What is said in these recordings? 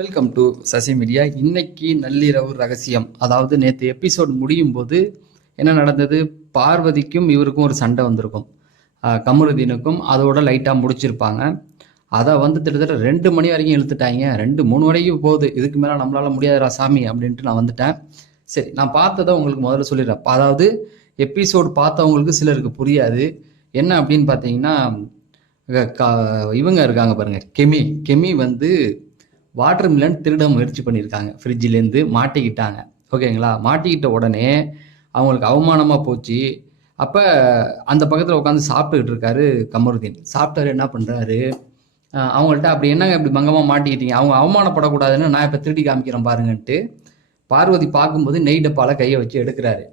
Welcome to Sasi media. இன்னைக்கு நள்ளிரவு ரகசியம். அதாவது நேற்று எபிசோட் முடியும் போது என்ன நடந்தது, பார்வதிக்கும் இவருக்கும் ஒரு சண்டை வந்திருக்கும், கமருதீனுக்கும். அதோட லைட்டாக முடிச்சிருப்பாங்க. அதை கிட்டத்தட்ட 2 மணி வரைக்கும் இழுத்துட்டாங்க. 2-3 வரைக்கும் போகுது. இதுக்கு மேலே நம்மளால முடியாதுடா சாமி அப்படின்ட்டு நான் வந்துட்டேன். சரி, நான் பார்த்ததை உங்களுக்கு முதல்ல சொல்லிடுறேன். அதாவது எபிசோடு பார்த்தவங்களுக்கு சிலருக்கு புரியாது. என்ன அப்படின்னு பார்த்தீங்கன்னா, இவங்க இருக்காங்க பாருங்க, கெமி வாட்டர் மிலன் திருட முயற்சி பண்ணியிருக்காங்க. ஃப்ரிட்ஜிலேருந்து மாட்டிக்கிட்டாங்க. ஓகேங்களா? மாட்டிக்கிட்ட உடனே அவங்களுக்கு அவமானமாக போச்சு. அப்போ அந்த பக்கத்தில் உட்காந்து சாப்பிட்டுக்கிட்டு இருக்காரு கமருதீன். சாப்பிட்டாரு, என்ன பண்ணுறாரு, அவங்கள்ட்ட அப்படி என்னங்க இப்படி பங்கமாக மாட்டிக்கிட்டீங்க, அவங்க அவமானப்படக்கூடாதுன்னு நான் இப்போ திருடி காமிக்கிறேன் பாருங்கன்ட்டு பார்வதி பார்க்கும்போது நெய் டப்பால கையை வச்சு எடுக்கிறாரு.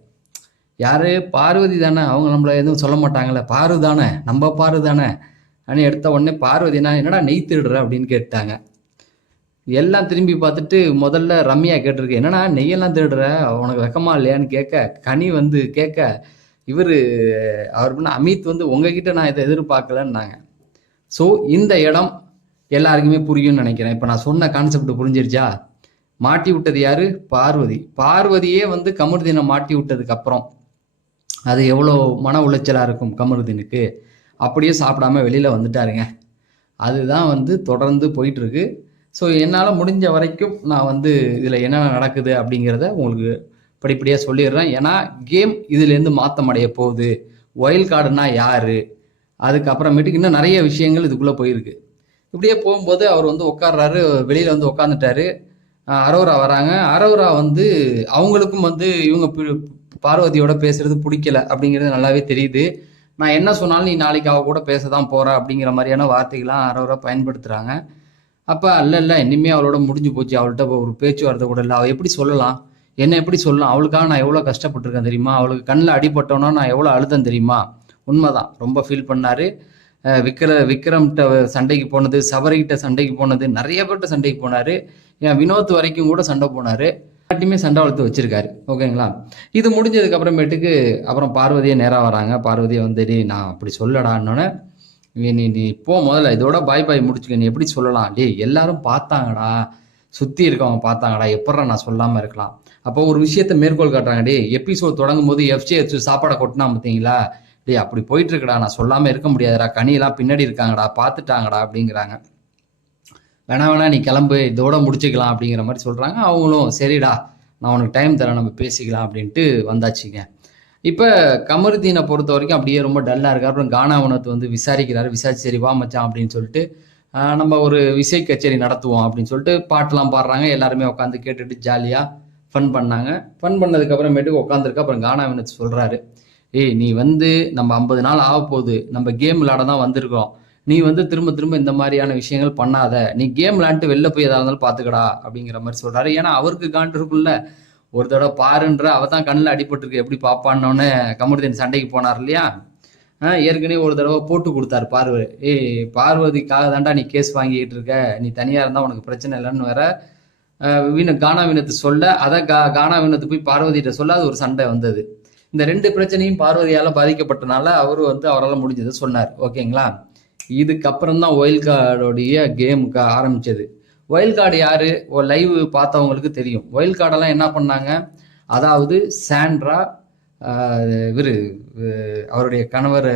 யார்? பார்வதி தானே. அவங்க நம்மளை எதுவும் சொல்ல மாட்டாங்களே, பாரு தானே, நம்ம பாரு தானே அப்படின்னு எடுத்த உடனே பார்வதி என்னடா நெய் திருடுற அப்படின்னு கேட்டாங்க. எல்லாம் திரும்பி பார்த்துட்டு முதல்ல ரம்யா கேட்டிருக்கு, என்னன்னா நெய்யெல்லாம் திருடுற, உனக்கு வெக்கமா இல்லையான்னு கேட்க, கனி கேட்க, அவர் அமித் உங்ககிட்ட நான் இதை எதிர்பார்க்கலன்னாங்க. ஸோ இந்த இடம் எல்லாருக்குமே புரியும்னு நினைக்கிறேன். இப்போ நான் சொன்ன கான்செப்ட் புரிஞ்சிருச்சா? மாட்டி விட்டது யாரு? பார்வதியே கமருதீனை மாட்டி விட்டதுக்கு அப்புறம் அது எவ்வளோ மன உளைச்சலாக இருக்கும் கமருதீனுக்கு. அப்படியே சாப்பிடாம வெளியில் வந்துட்டாருங்க. அதுதான் தொடர்ந்து போயிட்டுருக்கு. ஸோ என்னால் முடிஞ்ச வரைக்கும் நான் இதில் என்னென்ன நடக்குது அப்படிங்கிறத உங்களுக்கு படிப்படியாக சொல்லிடுறேன். ஏன்னா கேம் இதுலேருந்து மாற்றம் அடைய போகுது. ஒயில் கார்டுனா யார், அதுக்கப்புறமேட்டுக்கு இன்னும் நிறைய விஷயங்கள் இதுக்குள்ளே போயிருக்கு. இப்படியே போகும்போது அவர் உட்கார்றாரு, வெளியில் உட்காந்துட்டாரு. அரோரா வராங்க. அரோரா அவங்களுக்கும் இவங்க பார்வதியோட பேசுறது பிடிக்கல அப்படிங்கிறது நல்லாவே தெரியுது. நான் என்ன சொன்னாலும் நீ நாளைக்கு அவ கூட பேச தான் போற அப்படிங்கிற மாதிரியான வார்த்தைகள்லாம் அரோரா பயன்படுத்துகிறாங்க. அப்போ இல்லை இனிமே அவளோட முடிஞ்சு போச்சு, அவள்கிட்ட ஒரு பேச்சுவார்த்தை கூட இல்லை, அவள் எப்படி சொல்லலாம், என்ன எப்படி சொல்லலாம், அவளுக்காக நான் எவ்வளோ கஷ்டப்பட்டிருக்கேன் தெரியுமா, அவளுக்கு கண்ணில் அடிபட்டோன்னா நான் எவ்வளோ அழுதம் தெரியுமா. உண்மைதான், ரொம்ப ஃபீல் பண்ணார். விக்ரம்கிட்ட சண்டைக்கு போனது, சபரிகிட்ட சண்டைக்கு போனது, நிறைய பேர்கிட்ட சண்டைக்கு போனார். என் வினோத் வரைக்கும் கூட சண்டை போனார். எல்லாத்தையுமே சண்டை வளர்த்து வச்சிருக்காரு. ஓகேங்களா? இது முடிஞ்சதுக்கு அப்புறமேட்டுக்கு அப்புறம் பார்வதியை நேராக வராங்க. பார்வதியை நான் அப்படி சொல்லடான்னொன்னே, நீ போ, முதல்ல இதோட பாய் முடிச்சுக்க, நீ எப்படி சொல்லலாம், எல்லாரும் பார்த்தாங்கடா, சுற்றி இருக்கவங்க பார்த்தாங்கடா, எப்படா நான் சொல்லாமல் இருக்கலாம். அப்போ ஒரு விஷயத்த மேற்கோள் காட்டுறாங்க, எபிசோட் தொடங்கும் போது எஃப்ஜே வச்சு சாப்பாடை கொட்டினா பார்த்தீங்களா, அப்படி போயிட்டு இருக்குடா, நான் சொல்லாமல் இருக்க முடியாதுடா, கனியெல்லாம் பின்னாடி இருக்காங்கடா, பார்த்துட்டாங்கடா அப்படிங்கிறாங்க. வேணா நீ கிளம்பு, இதோட முடிச்சுக்கலாம் அப்படிங்கிற மாதிரி சொல்கிறாங்க. அவங்களும் சரிடா, நான் உனக்கு டைம் தரேன், நம்ம பேசிக்கலாம் அப்படின்ட்டு வந்தாச்சுங்க. இப்போ கமருதீனை பொறுத்த வரைக்கும் அப்படியே ரொம்ப டல்லாக இருக்கார். அப்புறம் கானாவனத்தை விசாரிக்கிறாரு. விசாரிச்சு சரி வா மச்சான் அப்படின்னு சொல்லிட்டு நம்ம ஒரு இசை கச்சேரி நடத்துவோம் அப்படின்னு சொல்லிட்டு பாட்டெலாம் பாடுறாங்க. எல்லாருமே உட்காந்து கேட்டுட்டு ஜாலியாக ஃபன் பண்ணாங்க. ஃபன் பண்ணதுக்கப்புறமேட்டுக்கு உட்காந்துருக்க. அப்புறம் கானாவனத்தை சொல்கிறாரு, நீ நம்ம 50 நாள் ஆக போகுது, நம்ம கேம் விளையாட தான் வந்திருக்கோம், நீ திரும்ப திரும்ப இந்த மாதிரியான விஷயங்கள் பண்ணாத, நீ கேம் விளையாண்டுட்டு வெளில போய் எதாக இருந்தாலும் பார்த்துக்கடா அப்படிங்கிற மாதிரி சொல்கிறாரு. ஏன்னா அவருக்கு காண்டு இருக்குல்ல, ஒரு தடவை பாருன்ற அவ தான் கண்ணில் அடிபட்டுருக்கு, எப்படி பாப்பான்னொன்னே கமருதீன் சண்டைக்கு போனார் இல்லையா. ஏற்கனவே ஒரு தடவை போட்டு கொடுத்தாரு பார்வதி. பார்வதிக்காக தாண்டா நீ கேஸ் வாங்கிட்டு இருக்க, நீ தனியாக இருந்தால் உனக்கு பிரச்சனை இல்லைன்னு வேற கானாவினத்து சொல்ல, அதை கானாவினத்து போய் பார்வதிகிட்ட சொல்ல, அது ஒரு சண்டை வந்தது. இந்த 2 பிரச்சனையும் பார்வதியால் பாதிக்கப்பட்டனால அவரு அவரால் முடிஞ்சதை சொன்னார். ஓகேங்களா? இதுக்கப்புறம் தான் ஒயில் கார்டோடைய கேமுக்கு ஆரம்பிச்சது. ஒயில் கார்டு யாரு, லைவ் பார்த்தவங்களுக்கு தெரியும். ஒயில் கார்டெல்லாம் என்ன பண்ணாங்க, அதாவது சாண்ட்ரா, அவருடைய கணவர்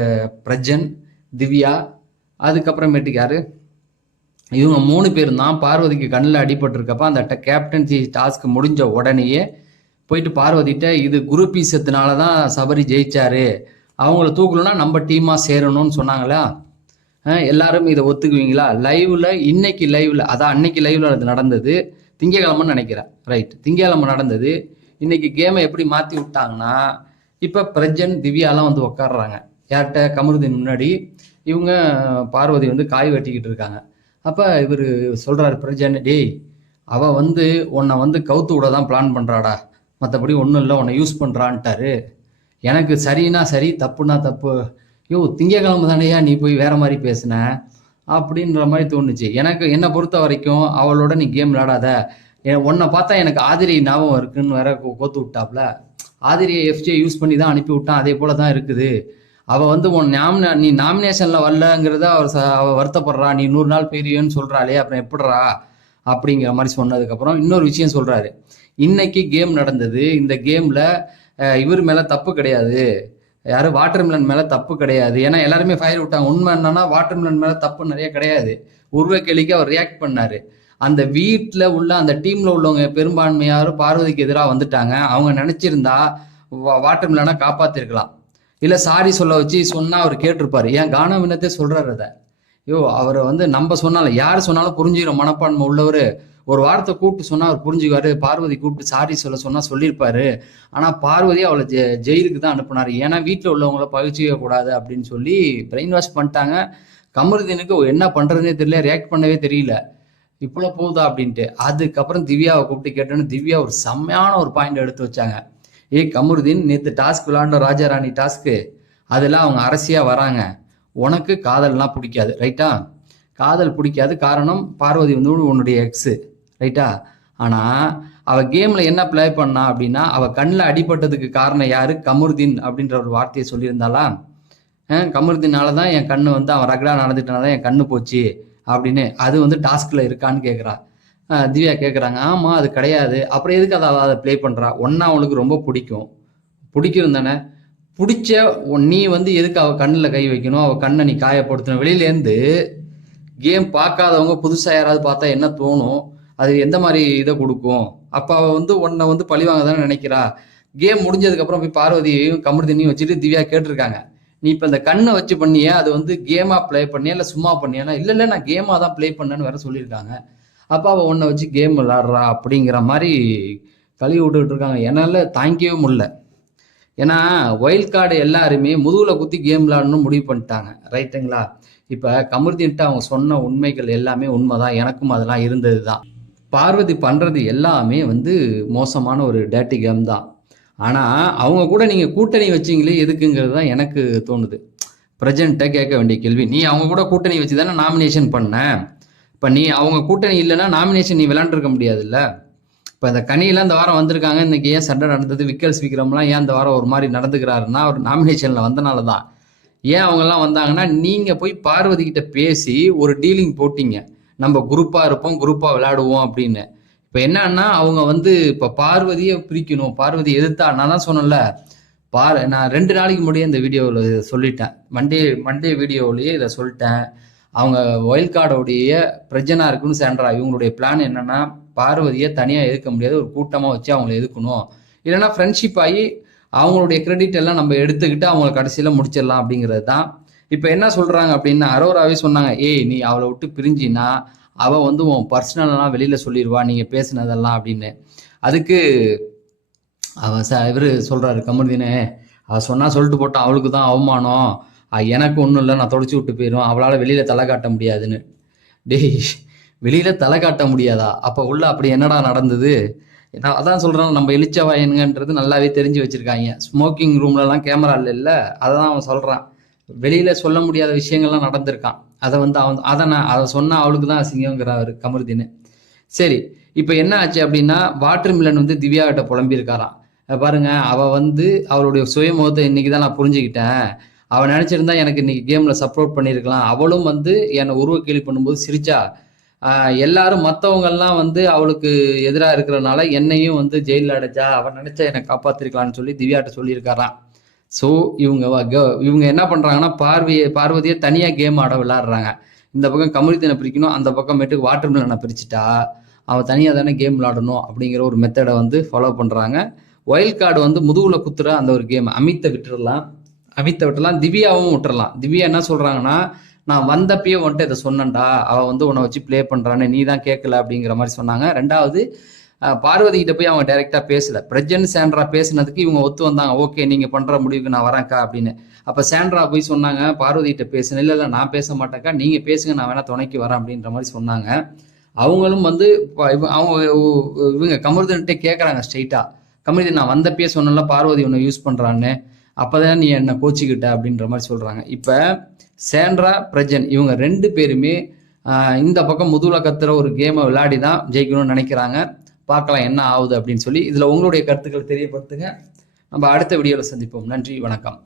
பிரஜன், திவ்யா, அதுக்கப்புறமேட்டுக்கு யாரு, இவங்க 3 பேர் தான் பார்வதிக்கு கண்ணில் அடிபட்டிருக்கப்ப அந்த கேப்டன்சி டாஸ்க் முடிஞ்ச உடனேயே போயிட்டு பார்வதிட்ட, இது குரூப் ஈசத்தினால தான் சபரி ஜெயிச்சாரு, அவங்கள தூக்கணும்னா நம்ம டீமா சேரணும்னு சொன்னாங்களா. எல்லாரும் இதை ஒத்துக்குவீங்களா? இன்னைக்கு லைவ்ல, அதான் அன்னைக்கு லைவ்ல அது நடந்தது, திங்கக்கிழமைன்னு நினைக்கிறேன். ரைட், திங்கக்கிழமை நடந்தது. இன்னைக்கு கேமை எப்படி மாற்றி விட்டாங்கன்னா, இப்போ பிரஜன் திவ்யாலாம் உட்காடுறாங்க. யார்கிட்ட? கமருதீன் முன்னாடி. இவங்க பார்வதி காய் வெட்டிக்கிட்டு இருக்காங்க. அப்போ இவர் சொல்கிறாரு பிரஜன், அவ உன்னை கவுத்து விட தான் பிளான் பண்ணுறாடா, மற்றபடி ஒன்றும் இல்லை, உன்னை யூஸ் பண்ணுறான்ட்டாரு. எனக்கு சரின்னா சரி, தப்புனா தப்பு, திங்கக்கிழமை தானேயா நீ போய் வேற மாதிரி பேசுன அப்படின்ற மாதிரி தோணுச்சு எனக்கு. என்னை பொறுத்த வரைக்கும் அவளோட நீ கேம் விளையாடாத, உன்னை பார்த்தா எனக்கு ஆதிரி ஞாபகம் இருக்குன்னு வேற கோத்து விட்டாப்ல. ஆதிரியை எஃப்ஜே யூஸ் பண்ணி தான் அனுப்பி விட்டான், அதே போல தான் இருக்குது. அவள் நீ நாமினேஷன்ல வரலங்கிறத அவள் வருத்தப்படுறா, நீ 100 நாள் பெரியன்னு சொல்றாளே, அப்புறம் எப்படிறா அப்படிங்கிற மாதிரி சொன்னதுக்கப்புறம் இன்னொரு விஷயம் சொல்கிறாரு. இன்னைக்கு கேம் நடந்தது, இந்த கேமில் இவர் மேலே தப்பு கிடையாது, யாரு வாட்டர்மெலன் மேலே தப்பு கிடையாது. ஏன்னா எல்லாருமே ஃபயர் விட்டாங்க. உண்மை என்னன்னா வாட்டர்மெலன் மேலே தப்பு நிறைய கிடையாது. உருவ கேள்விக்கு அவர் ரியாக்ட் பண்ணாரு. அந்த வீட்டில் உள்ள அந்த டீமில் உள்ளவங்க பெரும்பான்மையாரும் பார்வதிக்கு எதிராக வந்துட்டாங்க. அவங்க நினச்சிருந்தா வாட்டர்மெலனை காப்பாற்றிருக்கலாம், இல்லை சாரி சொல்ல வச்சு சொன்னால் அவர் கேட்டிருப்பாரு. ஏன் கான வினத்தே சொல்கிறார் அதை. அவரை வந்து நம்ம சொன்னாலும் யார் சொன்னாலும் புரிஞ்சுக்கிற மனப்பான்மை உள்ளவர். ஒரு வார்த்தை கூப்பிட்டு சொன்னா அவர் புரிஞ்சுக்குவாரு. பார்வதி கூப்பிட்டு சாரி சொன்னா சொல்லியிருப்பாரு. ஆனா பார்வதி அவளை ஜெயிலுக்கு தான் அனுப்புனாரு. ஏன்னா வீட்டில் உள்ளவங்கள பகிர்ச்சிக்க கூடாது அப்படின்னு சொல்லி பிரெயின் வாஷ் பண்ணிட்டாங்க. கமருதீனுக்கு என்ன பண்றதுனே தெரியல, ரியாக்ட் பண்ணவே தெரியல. இப்பெல்லாம் போகுதா அப்படின்ட்டு. அதுக்கப்புறம் திவ்யாவை கூப்பிட்டு கேட்டோன்னு திவ்யா ஒரு செம்மையான ஒரு பாயிண்ட் எடுத்து வச்சாங்க. கமருதீன், நேற்று டாஸ்க் விளாண்ட ராஜாராணி டாஸ்க்கு, அதெல்லாம் அவங்க அரசியா வராங்க. உனக்கு காதல்லாம் பிடிக்காது, ரைட்டா? காதல் பிடிக்காது, காரணம் பார்வதி வந்து உன்னுடைய எக்ஸு, ரைட்டா? ஆனால் அவள் கேமில் என்ன ப்ளே பண்ணா அப்படின்னா, அவள் கண்ணில் அடிபட்டதுக்கு காரணம் யார்? கமருதீன் அப்படின்ற ஒரு வார்த்தையை சொல்லியிருந்தாளா? கமருதீனால தான் என் கண்ணு வந்து அவன் ரகடா நடந்துட்டனால தான் என் கண்ணு போச்சு அப்படின்னு. அது வந்து டாஸ்கில் இருக்கான்னு கேட்குறா. திவ்யா கேட்குறாங்க. ஆமாம், அது கிடையாது. அப்புறம் எதுக்கு அதை ப்ளே பண்ணுறா? ஒன்றா அவளுக்கு ரொம்ப பிடிக்கும் தானே? பிடிச்ச நீ வந்து எதுக்கு அவள் கண்ணில் கை வைக்கணும்? அவள் கண்ணை நீ காயப்படுத்தணும். வெளியிலேருந்து கேம் பார்க்காதவங்க புதுசாக யாராவது பார்த்தா என்ன தோணும்? அது எந்த மாதிரி இதை கொடுக்கும்? அப்போ அவள் வந்து உன்னை வந்து பழிவாங்க தானே நினைக்கிறா. கேம் முடிஞ்சதுக்கப்புறம் போய் பார்வதியையும் கமருதீனையும் வச்சுட்டு திவ்யா கேட்டிருக்காங்க, நீ இப்போ இந்த கண்ணை வச்சு பண்ணியா, அது வந்து கேமாக ப்ளே பண்ணியா இல்லை சும்மா பண்ணியானா? இல்லை நான் கேமாக தான் ப்ளே பண்ணேன்னு வேற சொல்லியிருக்காங்க. அப்போ அவள் உன்னை வச்சு கேம் விளாடுறா அப்படிங்கிற மாதிரி கழுவி விட்டுக்கிட்டு இருக்காங்க. என்னால் தாங்கிக்கவே முடியல. ஏன்னா வைல்ட் கார்டு எல்லாருமே முதுகுல குத்தி கேம் விளாடணும்னு முடிவு பண்ணிட்டாங்க, ரைட்டுங்களா? இப்போ கமருதீன்ட்டு அவங்க சொன்ன உண்மைகள் எல்லாமே உண்மைதான். எனக்கும் அதெல்லாம் இருந்தது தான். பார்வதி பண்ணுறது எல்லாமே வந்து மோசமான ஒரு டேட்டி கேம் தான். ஆனால் அவங்க கூட நீங்கள் கூட்டணி வச்சிங்களே எதுக்குங்கிறது தான் எனக்கு தோணுது. பிரஜெண்ட்டை கேட்க வேண்டிய கேள்வி, நீ அவங்க கூட கூட்டணி வச்சு தானே நாமினேஷன் பண்ண. இப்போ நீ அவங்க கூட்டணி இல்லைன்னா நாமினேஷன் நீ விளாண்டுருக்க முடியாதுல்ல. இப்போ இந்த கனியெல்லாம் இந்த வாரம் வந்திருக்காங்க, இன்னைக்கு ஏன் சண்டை நடந்தது? விக்கல் விக்ரம்லாம் ஏன் இந்த வாரம் ஒரு மாதிரி நடந்துக்கிறாருன்னா அவர் நாமினேஷனில் வந்தனால தான். ஏன் அவங்கெல்லாம் வந்தாங்கன்னா, நீங்கள் போய் பார்வதி கிட்ட பேசி ஒரு டீலிங் போட்டிங்க, நம்ம குரூப்பாக இருப்போம், குரூப்பாக விளையாடுவோம் அப்படின்னு. இப்போ என்னன்னா அவங்க வந்து இப்போ பார்வதியை பிரிக்கணும், பார்வதி எதிர்த்தா. நான் தான் சொன்னேன்ல, நான் 2 நாளைக்கு முன்னாடியே இந்த வீடியோவில் சொல்லிட்டேன், மண்டே வீடியோவிலேயே இதை சொல்லிட்டேன். அவங்க வைல்ட் கார்டோடைய பிரச்சனை இருக்குன்னு சேண்ட்ரா இவங்களுடைய பிளான் என்னன்னா, பார்வதியை தனியாக எதிர்க்க முடியாது, ஒரு கூட்டமாக வச்சு அவங்கள எதுக்கணும். இல்லைன்னா ஃப்ரெண்ட்ஷிப் ஆகி அவங்களுடைய கிரெடிட் எல்லாம் நம்ம எடுத்துக்கிட்டு அவங்கள கடைசியில் முடிச்சிடலாம் அப்படிங்கிறது தான். இப்போ என்ன சொல்கிறாங்க அப்படின்னா, அரோராவே சொன்னாங்க, நீ அவளை விட்டு பிரிஞ்சின்னா அவள் வந்து உன் பர்சனல்லாம் வெளியில் சொல்லிடுவா நீங்கள் பேசினதெல்லாம் அப்படின்னு. அதுக்கு இவர் சொல்கிறாரு, கமருதீனே, அவள் சொன்னால் சொல்லிட்டு போட்டான், அவளுக்கு தான் அவமானம், எனக்கு ஒன்றும் இல்லை, நான் தொடச்சி விட்டு போயிடும், அவளால் வெளியில் தலை காட்ட முடியாதுன்னு. வெளியில் தலை காட்ட முடியாதா? அப்போ உள்ள அப்படி என்னடா நடந்தது? நான் அதான் சொல்கிறேன், நம்ம எலிச்சவாயனுங்கன்றது நல்லாவே தெரிஞ்சு வச்சுருக்காங்க. ஸ்மோக்கிங் ரூம்லலாம் கேமரா இல்லை, அதை தான் அவன் சொல்கிறான். வெளியில் சொல்ல முடியாத விஷயங்கள்லாம் நடந்திருக்கான். அதை வந்து அதை சொன்னால் அவளுக்கு தான் அசிங்கங்கிறாரு கமருதீன். சரி, இப்போ என்ன ஆச்சு அப்படின்னா, வாட்டர்மெலன் வந்து திவ்யா கிட்ட புலம்பியிருக்காராம். பாருங்க, அவள் வந்து அவளுடைய சுயமுகத்தை இன்னைக்கு தான் நான் புரிஞ்சுக்கிட்டேன். அவள் நினச்சிருந்தா எனக்கு இன்னைக்கு கேமில் சப்போர்ட் பண்ணியிருக்கலாம். அவளும் வந்து என்னை உருவ கேள்வி பண்ணும்போது சிரிச்சா. எல்லாரும் மற்றவங்கெல்லாம் வந்து அவளுக்கு எதிராக இருக்கிறனால என்னையும் வந்து ஜெயிலில் அடைச்சா, அவன் நினைச்சா என்னை காப்பாற்றிருக்கலான்னு சொல்லி திவ்யாட்ட சொல்லியிருக்காராம். ஸோ இவங்க என்ன பண்ணுறாங்கன்னா, பார்வதியை தனியாக கேம் ஆட விளாடுறாங்க. இந்த பக்கம் கமருதீனை பிரிக்கணும், அந்த பக்கமேட்டுக்கு வாட்டர்மெலனை பிரிச்சுட்டா அவன் தனியாக தானே கேம் விளாடணும் அப்படிங்கிற ஒரு மெத்தடை வந்து ஃபாலோ பண்ணுறாங்க. வைல்ட் கார்டு வந்து முதுகுல குத்துற அந்த ஒரு கேம் அமித்தை விட்டுறலாம், திவ்யாவும் விட்டுறலாம். திவ்யா என்ன சொல்கிறாங்கன்னா, நான் வந்தப்பயே வந்துட்டு இதை சொன்னேன்டா, அவள் வந்து உன்னை வச்சு ப்ளே பண்ணுறான்னு, நீ தான் கேட்கல அப்படிங்கிற மாதிரி சொன்னாங்க. ரெண்டாவது, பார்வதி கிட்ட போய் அவங்க டைரெக்டாக பேசலை. பிரஜன் சாண்ட்ரா பேசினதுக்கு இவங்க ஒத்து வந்தாங்க, ஓகே நீங்கள் பண்ணுற முடிவுக்கு நான் வரேன்க்கா அப்படின்னு. அப்போ சாண்ட்ரா போய் சொன்னாங்க, பார்வதி கிட்ட பேசுனேன். இல்லை நான் பேச மாட்டேன்க்கா, நீங்கள் பேசுங்க, நான் வேணா துணைக்கு வரேன் அப்படின்ற மாதிரி சொன்னாங்க. அவங்களும் வந்து இவங்க கமருதன்கிட்டே கேட்குறாங்க ஸ்ட்ரெயிட்டாக, கமருதீன் நான் வந்தப்பயே சொன்னல பார்வதி உன்னை யூஸ் பண்ணுறான்னு, அப்போதான் நீ என்னை கோச்சிக்கிட்ட அப்படின்ற மாதிரி சொல்கிறாங்க. இப்போ சாண்ட்ரா, பிரஜன் இவங்க 2 பேருமே இந்த பக்கம் முதுகுல கத்துற ஒரு கேமை விளையாடி தான் ஜெயிக்கணும்னு நினைக்கிறாங்க. பார்க்கலாம் என்ன ஆகுது அப்படின்னு சொல்லி. இதில் உங்களுடைய கருத்துக்களை தெரியப்படுத்துங்க. நம்ம அடுத்த வீடியோவில் சந்திப்போம். நன்றி, வணக்கம்.